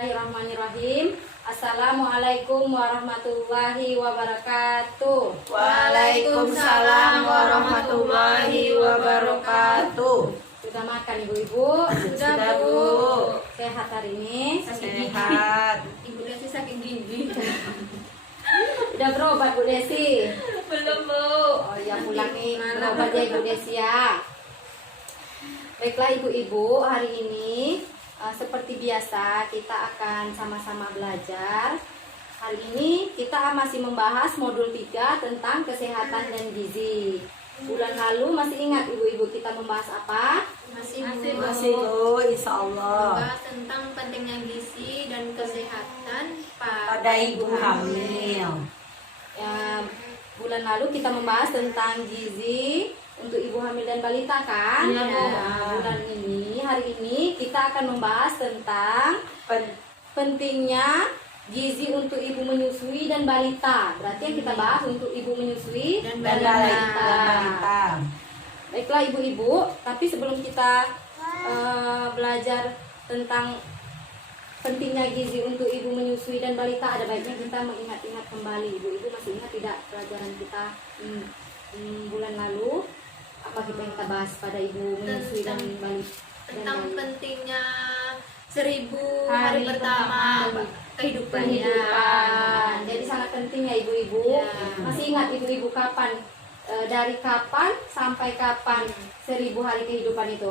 Bismillahirrahmanirrahim. Assalamualaikum warahmatullahi wabarakatuh. Waalaikumsalam warahmatullahi wabarakatuh. Sudah makan ibu-ibu? Sudah, Bu. Sehat hari ini? Sehat. Ibu Desi sakit gigi. Udah berobat Bu Desi? Belum, Bu. Oh ya, pulang nih berobat ya Ibu Desi ya. Baiklah ibu-ibu, hari ini seperti biasa kita akan sama-sama belajar. Hari ini kita masih membahas modul 3 tentang kesehatan dan gizi. Bulan lalu masih ingat ibu-ibu kita membahas apa? Masih, Masih, Bu, insya Allah. Membahas tentang pentingnya gizi dan kesehatan Pada ibu hamil. Ya, bulan lalu kita membahas tentang gizi untuk ibu hamil dan balita kan? Iya, Bu. Bulan ini, hari ini kita akan membahas tentang pentingnya gizi untuk ibu menyusui dan balita. Berarti yang kita bahas untuk ibu menyusui Dan dan balita. balita. Baiklah ibu-ibu, tapi sebelum kita belajar tentang pentingnya gizi untuk ibu menyusui dan balita, ada baiknya kita mengingat-ingat kembali. Ibu-ibu masih ingat tidak pelajaran kita bulan lalu? Apa kita bahas pada ibu menyusui dan balita? tentang pentingnya 1000 hari pertama kehidupannya. Kehidupan. Jadi sangat penting ya ibu-ibu. Ya. Masih ingat ibu-ibu kapan? Dari kapan sampai kapan 1000 hari kehidupan itu?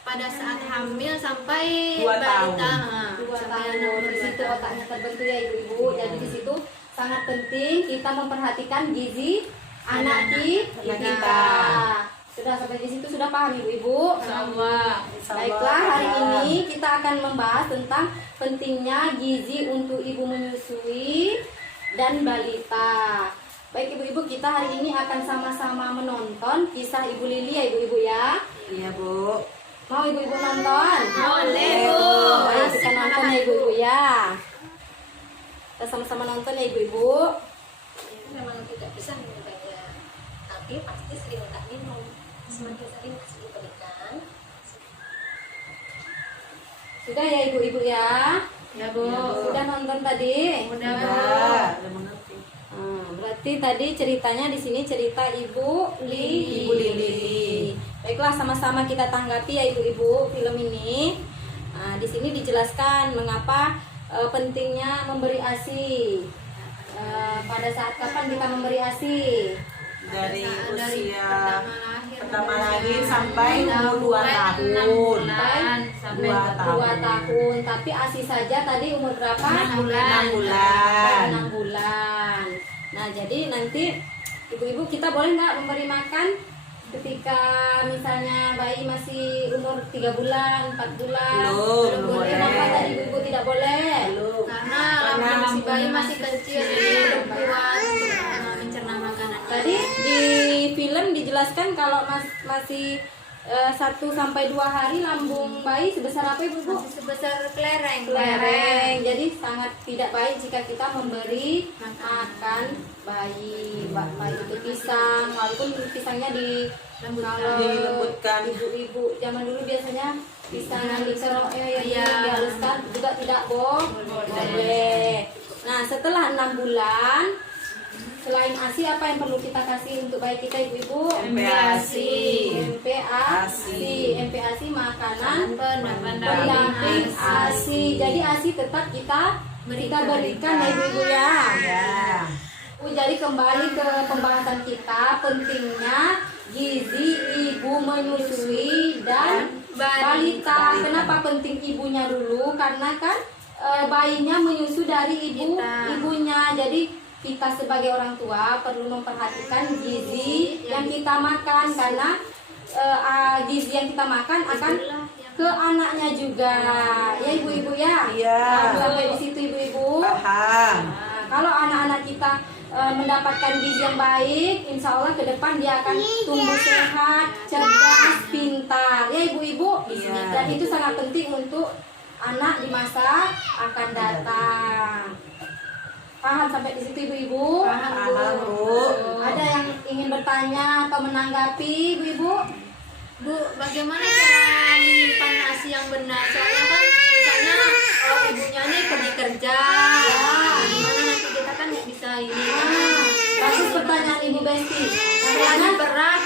Pada saat hamil sampai 2 balita. tahun. 2 Sampai tahun. anak Di 2 situ tahun. otaknya terbentuk ya ibu-ibu. Jadi di situ sangat penting kita memperhatikan gizi anak kita. Sudah sampai di situ sudah paham ibu-ibu? Insyaallah. Baiklah, hari ini kita akan membahas tentang pentingnya gizi untuk ibu menyusui dan balita. Baik ibu-ibu, kita hari ini akan sama-sama menonton kisah Ibu Lili ya ibu-ibu ya. Iya, Bu. Mau ibu-ibu nonton? Boleh, Bu. Baik, kita nonton ya ibu-ibu ya. Kita sama-sama nonton ya ibu-ibu. Memang tidak bisa minum banyak, tapi pasti sering tak minum. Semakin sering kasih diberikan. Sudah ya ibu-ibu ya. Ya, Bu. Sudah nonton tadi? Udah, Bu. Udah mengerti. Berarti tadi ceritanya di sini cerita Ibu Lili. Ibu Lili. Baiklah, sama-sama kita tanggapi ya ibu-ibu film ini. Nah, di sini dijelaskan mengapa pentingnya memberi ASI. Pada saat kapan kita memberi ASI? Dari Dari usia pertama lahir sampai umur 2 tahun. sampai 2 tahun. Tapi ASI saja tadi umur berapa? 6 bulan. 6 bulan. 6 bulan. Nah, jadi nanti ibu-ibu kita boleh nggak memberi makan ketika misalnya bayi masih umur 3 bulan, 4 bulan? Belum boleh. Kenapa tadi ibu tidak boleh? Belum. Karena Karena si bayi masih kecil, jadi belum kuat mencerna makanan. Tadi di film dijelaskan kalau masih 1-2 hari lambung bayi sebesar apa ibu? Masih sebesar kelereng. Kelereng. Jadi sangat tidak baik jika kita memberi makan bayi itu pisang, walaupun pisangnya kalau Dilembutkan. ibu-ibu zaman dulu biasanya pisang yang dikerok Iya. dihaluskan juga tidak boleh. Nah, setelah 6 bulan, selain ASI apa yang perlu kita kasih untuk bayi kita ibu-ibu? MPASI. MPASI makanan Pendamping pendamping ASI. ASI. Jadi ASI tetap kita berikan ya ibu-ibu ya. Ya. Jadi kembali ke pembahasan kita, pentingnya gizi ibu menyusui dan balita. Kenapa penting ibunya dulu? Karena kan bayinya menyusu dari ibunya. Jadi kita sebagai orang tua perlu memperhatikan gizi yang kita makan, karena gizi yang kita makan akan ke anaknya juga. Ya ibu-ibu ya. Iya. Sampai di situ ibu-ibu. Paham. Kalau anak-anak kita mendapatkan gizi yang baik, insya Allah ke depan dia akan tumbuh sehat, cerdas, pintar. Ya ibu-ibu. Iya. Dan itu sangat penting untuk anak di masa akan datang. Paham sampai di situ ibu-ibu? Paham, Bu. Ada yang ingin bertanya atau menanggapi ibu-ibu? Bu, bagaimana cara menyimpan ASI yang benar? Soalnya kan misalnya kalau ibunya nih Besti. Karena Karena berat,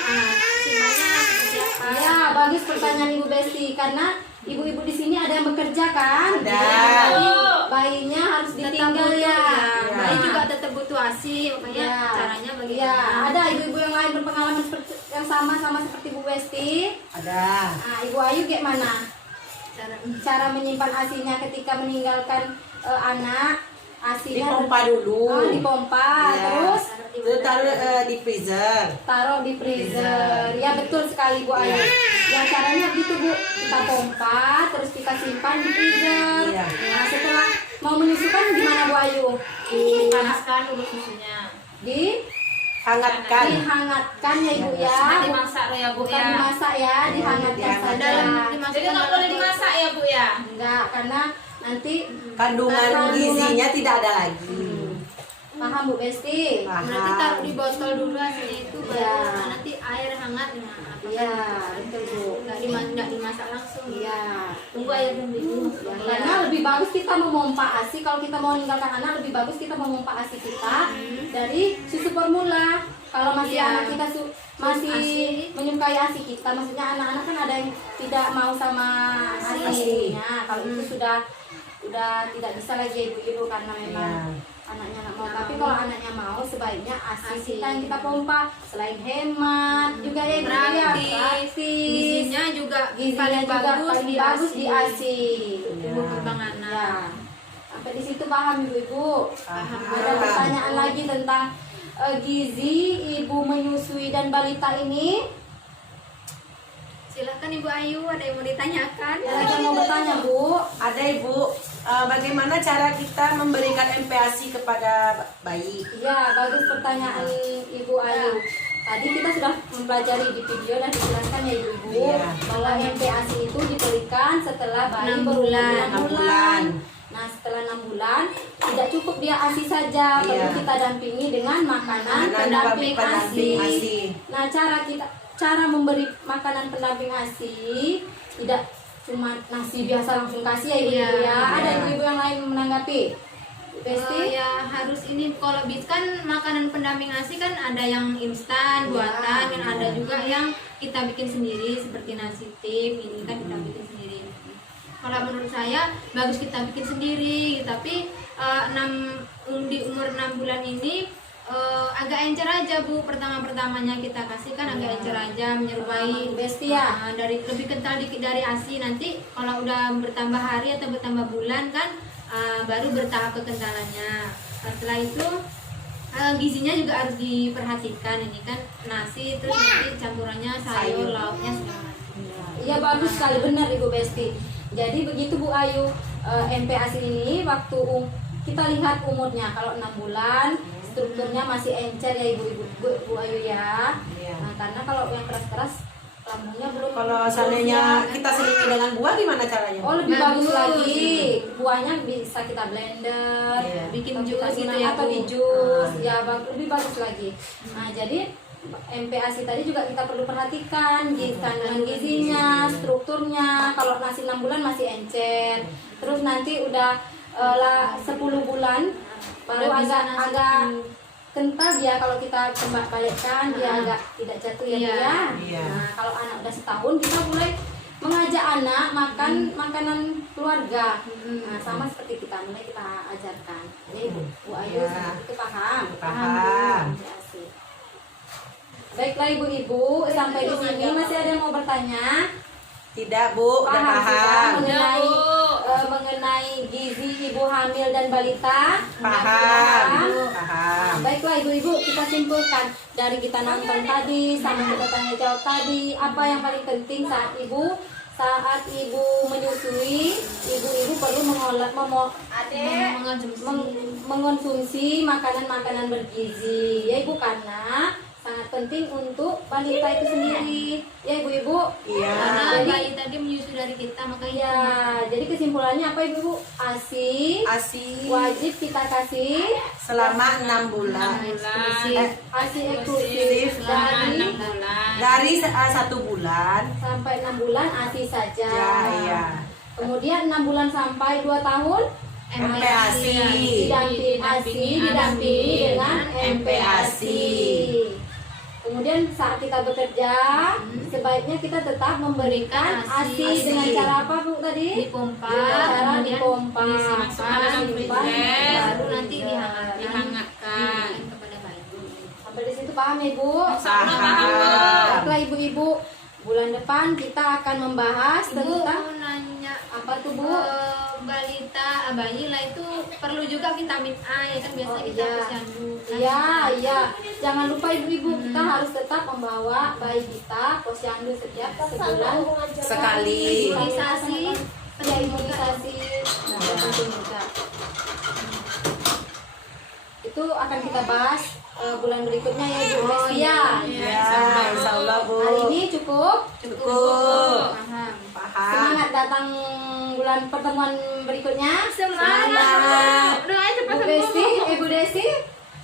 simpannya seperti apa? ya bagus pertanyaan Ibu Besti karena ibu-ibu di sini ada yang bekerja kan? Ada. Jadi bayinya harus Tetap ditinggal butuh, ya. Bayi juga tetap butuh ASI, makanya Ya. caranya Ya, bagaimana? ada ibu-ibu yang lain berpengalaman seperti yang sama seperti Bu Besti. Ada. Nah, Ibu Ayu gimana? Cara menyimpan ASINya ketika meninggalkan anak, ASINya Dipompa dulu. dipompa, Iya. terus Terus taruh di freezer. taruh di freezer. Ya betul sekali Bu Ayu. Ya caranya begitu Bu, kita pompa, terus kita simpan di freezer. Iya. Nah setelah mau menyusukan gimana Bu Ayu? Dipanaskan dulu susunya. Hangatkan. Dihangatkan ya Ibu ya. Nanti dimasak loh ya Bu Bukan ya. dimasak ya, dihangatkan dihangatkan. saja. Dalam jadi nggak boleh dimasak ya Bu ya. Enggak, karena nanti Kandungan gizinya tidak ada lagi. paham Bu Besti? Berarti taruh di botol dulu hasilnya itu baru Iya. nanti air hangat nah, apa Iya, betul Bu. nggak dimasak langsung. Iya. Tunggu air mendidih. Ya, karena lebih bagus kita memompa ASI kalau kita mau meninggalkan anak lebih bagus kita memompa ASI kita dari susu formula. Kalau masih Iya. anak kita masih ASI. menyukai ASI kita, maksudnya anak-anak kan ada yang tidak mau sama ASI-nya. Kalau itu sudah tidak bisa lagi ibu-ibu karena memang anaknya nggak mau. Tapi kalau anaknya mau sebaiknya ASI kita yang kita pompa selain hemat juga ya ibu ya Praktis. Gizinya juga gizinya juga paling bagus di ASI. tumbuh kembang Ya. anak. Sampai di situ paham ibu-ibu? Paham. Ada pertanyaan lagi tentang gizi ibu menyusui dan balita ini? Silahkan Ibu Ayu, ada yang mau ditanyakan? Ada lagi yang mau bertanya Bu? Ada Ibu, bagaimana cara kita memberikan MPASI kepada bayi? Ya, bagus pertanyaan Ibu Ayu. Tadi kita sudah mempelajari di video dan dijelaskan ya ibu-ibu Iya. bahwa MPASI itu diberikan setelah bayi 6 berumur bulan. 6 bulan. Nah, setelah 6 bulan tidak cukup dia ASI saja, perlu Iya. kita dampingi dengan makanan Makanan pendamping pendamping ASI. ASI. Nah, cara memberi makanan pendamping ASI tidak cuma nasi biasa langsung kasih ya ibu-ibu Iya. ya. Ada Iya. ibu-ibu yang lain menanggapi? Besti? Ya harus ini kalau bis kan makanan pendamping ASI kan ada yang instan buatan kan ada juga yang kita bikin sendiri seperti nasi tim ini kan kita bikin sendiri. Kalau menurut saya bagus kita bikin sendiri tapi di umur 6 bulan ini agak encer aja Bu, pertamanya kita kasih kan agak encer aja menyerupai Besti ya. dari lebih kental dikit dari ASI. Nanti kalau udah bertambah hari atau bertambah bulan kan baru bertahap kekentalannya. Setelah itu gizinya juga harus diperhatikan, ini kan nasi terus nanti campurannya sayur, lauknya segala macam. Iya bagus sekali, benar Ibu Besti. Jadi begitu Bu Ayu, MPASI ini waktu kita lihat umurnya kalau 6 bulan strukturnya masih encer ya Bu Ayu ya. Iya. Nah, karena kalau yang keras-keras lambungnya belum. Kalau seandainya kita selingi dengan buah gimana caranya? Oh lebih bagus Bagus. lagi, buahnya bisa kita blender, Iya. Bikin atau kita jus gitu gunakan ya, atau Bu? di jus, ya lebih bagus lagi. Nah jadi MPASI tadi juga kita perlu perhatikan kandungan gizinya, strukturnya. Kalau nasi 6 bulan masih encer, terus nanti udah 10 bulan baru Udah bisa agak kental dia kalau kita balikkan dia agak tidak jatuh ya Bu Iya. ya. Iya. Nah kalau anak udah setahun kita mulai mengajak anak makan makanan keluarga. Nah sama seperti kita mulai kita ajarkan. Jadi Bu Ayu Iya. itu paham. Paham. Bu. Asik. Baiklah ibu-ibu sampai di sini masih ada yang mau bertanya? Tidak Bu, udah Paham sudah paham. mengenai Ya, Bu. mengenai gizi ibu hamil dan balita? Paham. Nah, Paham. baiklah ibu-ibu kita simpulkan dari kita nonton tadi sama kita tanya jawab tadi apa yang paling penting saat ibu menyusui, ibu-ibu perlu mengonsumsi makanan-makanan bergizi ya ibu karena sangat penting untuk balita itu sendiri ya ibu-ibu. Iya. Karena Jadi- bayi tadi menyusu dari kita makanya Ya, jadi kesimpulannya apa ibu? ASI ASI wajib kita kasih selama 6 bulan. ASI eksklusif dari Dari 1 bulan. sampai 6 bulan ASI saja. Ya, iya. Kemudian 6 bulan sampai 2 tahun MPASI. didampingi dengan MPASI. Kemudian saat kita bekerja, sebaiknya kita tetap memberikan ASI dengan cara apa Bu tadi? Dipompa, Dengan cara kemudian dipompa, dimasukkan dalam simpan, freezer, baru nanti dihangatkan. dihangatkan kepada bayi. Sampai di situ paham Ibu? Paham. Baiklah Ibu-ibu, bulan depan kita akan membahas Ibu tentang mau nanya apa tuh Bu? balita bayi lah itu perlu juga vitamin A ya kan biasa Oh, kita iya. posyandu. Iya. Jangan lupa ibu-ibu, kita harus tetap membawa bayi kita posyandu setiap sebulan Sekali. Imunisasi Ya, imunisasi. Nah, itu penting juga. Itu akan kita bahas bulan berikutnya ya Bu Destia. Ya, insya Allah Bu. Hari ini cukup. Cukup. Paham. Paham. Semangat datang bulan pertemuan berikutnya. Semangat. Udah aja Bu Desi, Bu Desi.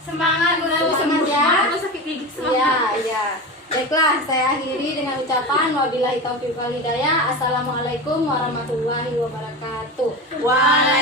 Semangat Semangat ya. sakit gigi Iya. Baiklah, saya akhiri dengan ucapan wabillahi taufiq wal hidayah. Assalamualaikum warahmatullahi wabarakatuh. Waalaikumsalam.